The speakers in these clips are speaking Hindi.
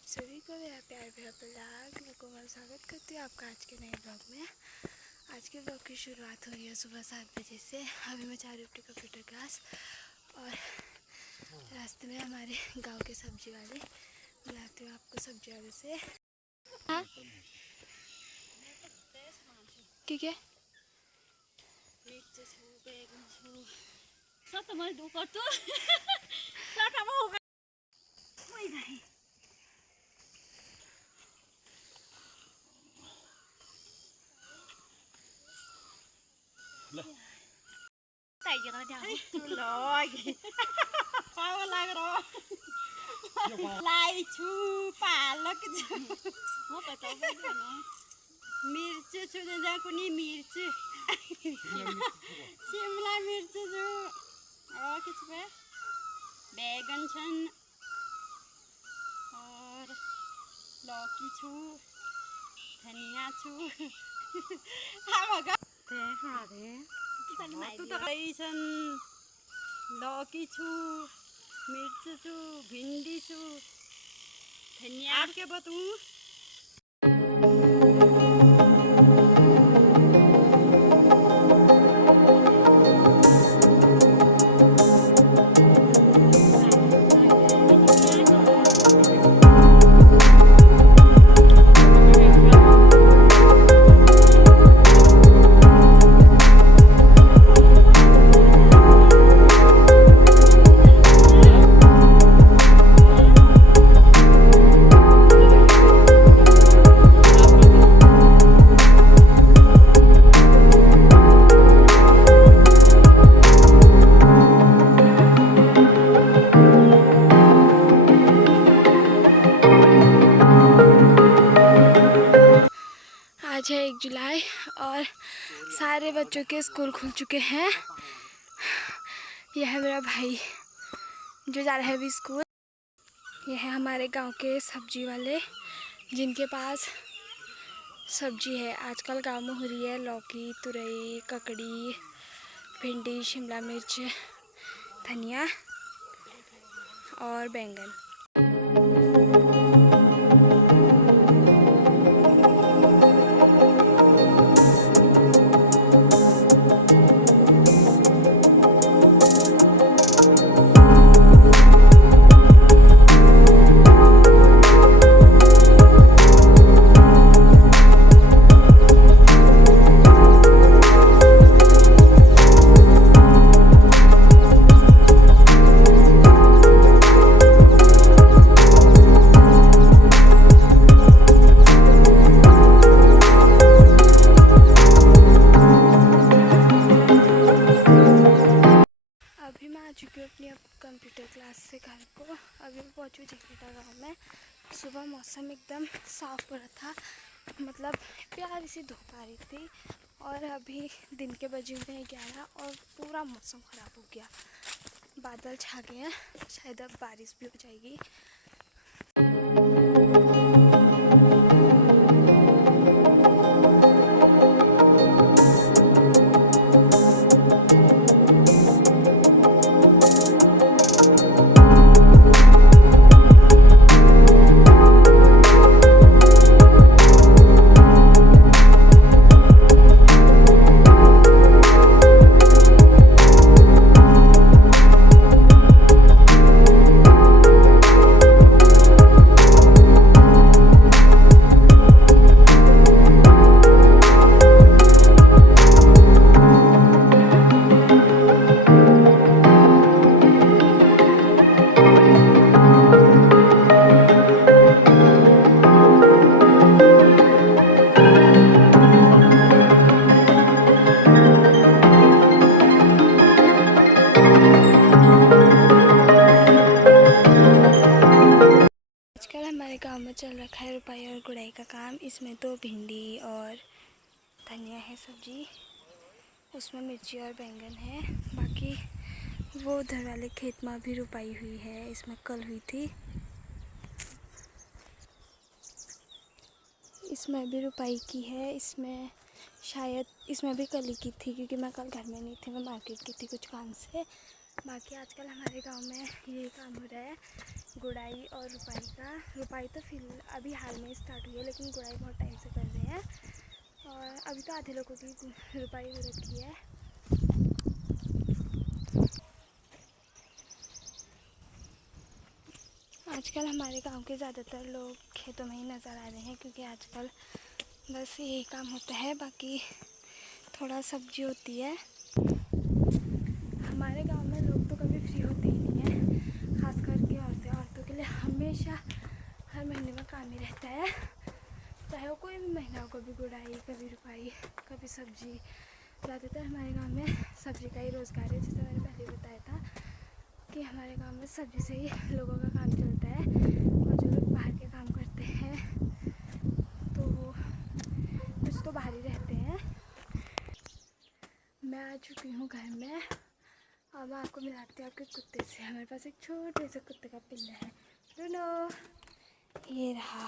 आप सभी को मेरा प्यार भरा प्रणाम। मैं कोमल स्वागत करती हूँ आपका आज के नए ब्लॉग में। आज के ब्लॉग की शुरुआत हो रही है सुबह 7 बजे से। अभी मैं जा रही हूँ कंप्यूटर क्लास और रास्ते में हमारे गांव के सब्जी वाले, मिलाती हूँ आपको सब्जी वाले से। हाँ ठीक है। लाई छु पालक मिर्च छु कुनी मिर्च शिमला मिर्च छु और कुछ पे बैगन छन और लौकी छु धनिया छु आमागा ते हारे तू तो छन लौकी छु मिर्च छु भिंडी छु धनिया के बताऊं। आज है 1 जुलाई और सारे बच्चों के स्कूल खुल चुके हैं। यह है मेरा भाई जो जा रहा है अभी स्कूल। यह है हमारे गांव के सब्जी वाले जिनके पास सब्जी है। आजकल गांव में हो रही है लौकी, तुरई, ककड़ी, भिंडी, शिमला मिर्च, धनिया और बैंगन। अपनी कंप्यूटर क्लास से घर को अभी मैं पहुँची झकेटा गाँव में। सुबह मौसम एकदम साफ हो रहा था, मतलब प्यारी सी धूप आ रही थी और अभी दिन के बजे हुए हैं 11 और पूरा मौसम ख़राब हो गया। बादल छा गए हैं, शायद अब बारिश भी हो जाएगी। हमारे गांव में चल रखा है रुपाई और गुड़ाई का काम। इसमें तो भिंडी और धनिया है सब्जी, उसमें मिर्ची और बैंगन है। बाकी वो उधर वाले खेत में भी रुपाई हुई है, इसमें कल हुई थी। इसमें भी रुपाई की है, इसमें शायद इसमें भी कल ही की थी क्योंकि मैं कल घर में नहीं थी, मैं मार्केट की थी कुछ काम से। बाकी आजकल हमारे गांव में ये काम हो रहा है गुड़ाई और रुपाई का। रुपाई तो अभी हाल में स्टार्ट हुई है, लेकिन गुड़ाई बहुत टाइम से कर रहे हैं। और अभी तो आधे लोगों की रुपाई हो रखी है। आजकल हमारे गांव के ज़्यादातर लोग खेतों में ही नज़र आ रहे हैं, क्योंकि आजकल बस यही काम होता है, बाकी थोड़ा सब्जी होती है। हमारे गांव में लोग तो कभी फ्री होते ही नहीं है, खास करके औरतों के लिए हमेशा हर महीने में काम ही रहता है, चाहे वो कोई भी महीना हो, कभी गुड़ाई, कभी रुपाई, कभी सब्जी। ज़्यादातर हमारे गांव में सब्जी का ही रोज़गार है। जैसे मैंने पहले बताया था कि हमारे गांव में सब्जी से ही लोगों का काम चलता है, और जो लोग बाहर के काम करते हैं तो वो कुछ तो बाहर ही रहते हैं। मैं आ चुकी हूँ घर में, और मैं आपको मिलाती हूँ आपके कुत्ते से। हमारे पास एक छोटे से कुत्ते का पिल्ला है, ब्रूनो। ये रहा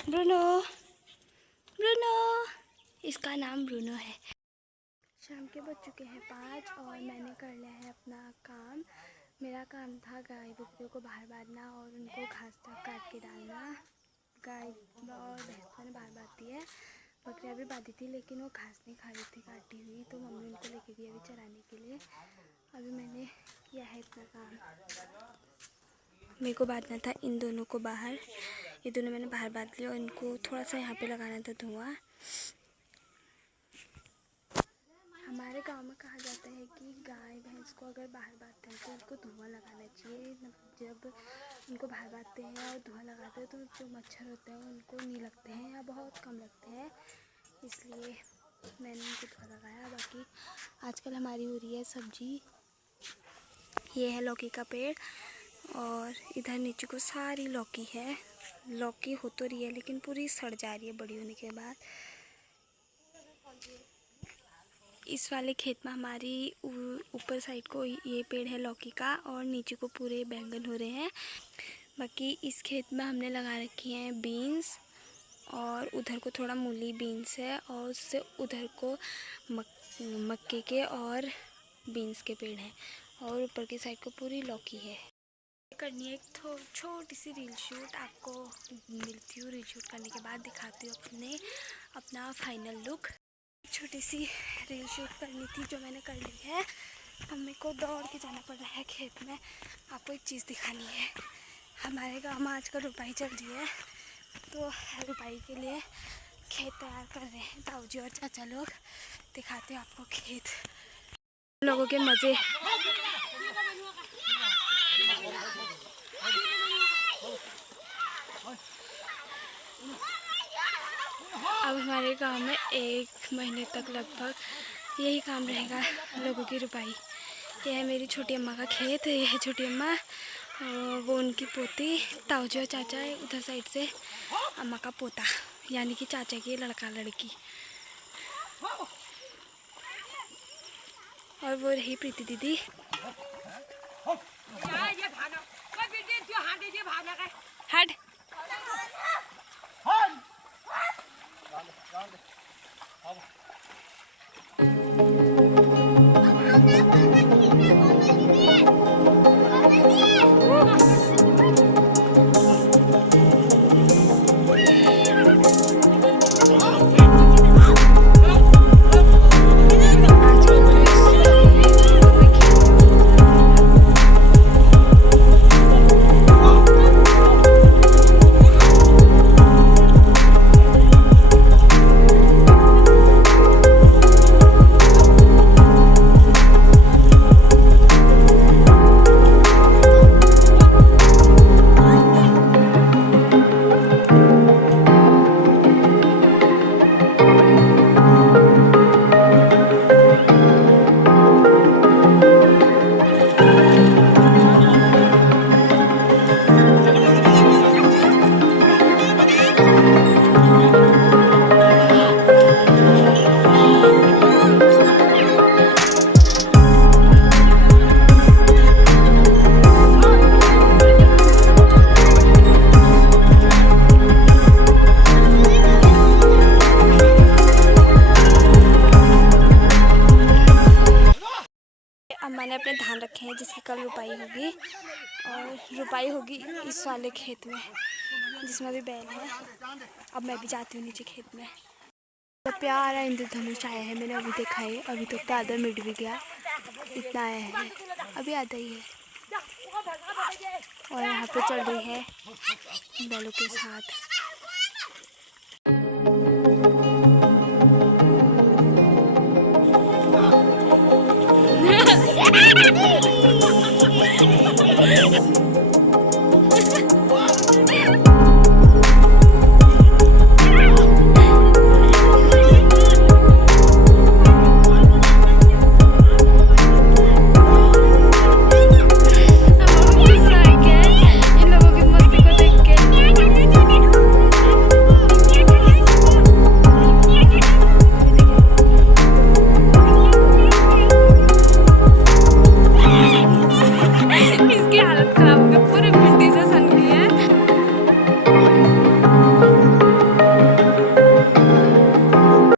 ब्रूनो। ब्रूनो, इसका नाम ब्रूनो है। शाम के बज चुके हैं 5 और मैंने कर लिया है अपना काम। मेरा काम था गाय बकरियों को बाहर बांधना और उनको घास काट के डालना। गाय और भैंस मैंने बाहर बांधी है, बकरियाँ भी बांधी थी, लेकिन वो घास नहीं खा रही थी काटी हुई, तो मम्मी उनको लेके गई अभी चराने के लिए। अभी मैंने किया है इतना काम। मेरे को बांधना था इन दोनों को बाहर, ये दोनों मैंने बाहर बांध लिया, और इनको थोड़ा सा यहाँ पे लगाना था धुआं। हमारे गांव में कहा जाता है कि गाय भैंस को अगर बाहर बांधते हैं तो उनको धुआं लगाना चाहिए। जब उनको बाहर बांधते हैं और धुआं लगाते हैं तो जो मच्छर होते हैं उनको नहीं लगते हैं या बहुत कम लगते हैं, इसलिए मैंने उनको धुआं लगाया। बाकी आजकल हमारी हो रही है सब्जी। ये है लौकी का पेड़, और इधर नीचे को सारी लौकी है। लौकी हो तो रही है लेकिन पूरी सड़ जा रही है बड़ी होने के बाद। इस वाले खेत में हमारी ऊपर साइड को ये पेड़ है लौकी का, और नीचे को पूरे बैंगन हो रहे हैं। बाकी इस खेत में हमने लगा रखी हैं बीन्स, और उधर को थोड़ा मूली बीन्स है, और उससे उधर को मक्के के और बीन्स के पेड़ हैं, और ऊपर की साइड को पूरी लौकी है। करनी है एक छोटी सी रील शूट, आपको मिलती हूँ रील शूट करने के बाद, दिखाती हूँ अपना फाइनल लुक। छोटी सी रील शूट करनी थी जो मैंने कर ली है। अब मेरे को दौड़ के जाना पड़ रहा है खेत में। आपको एक चीज़ दिखानी है, हमारे गांव में आजकल रुपाई चल रही है, तो रुपाई के लिए खेत तैयार कर रहे हैं ताऊजी और चाचा लोग। दिखाते हैं आपको खेत, लोगों के मज़े। अब हमारे गांव में 1 महीने तक लगभग यही काम रहेगा, लोगों की रुपाई। यह है मेरी छोटी अम्मा का खेत, ये है छोटी अम्मा, वो उनकी पोती, ताऊजी और चाचा है उधर साइड से, अम्मा का पोता, यानी कि चाचा की लड़का लड़की, और वो रही प्रीति दीदी। हट कल रुपाई होगी, और रुपाई होगी इस वाले खेत में जिसमें अभी बैल है। अब मैं भी जाती हूँ नीचे खेत में। तो प्यारा इंद्रधनुष आया है, मैंने अभी देखा है, अभी तक तो आधा मिट भी गया, इतना आया है, अभी आधा ही है। और यहाँ पे चल रही है बैलों के साथ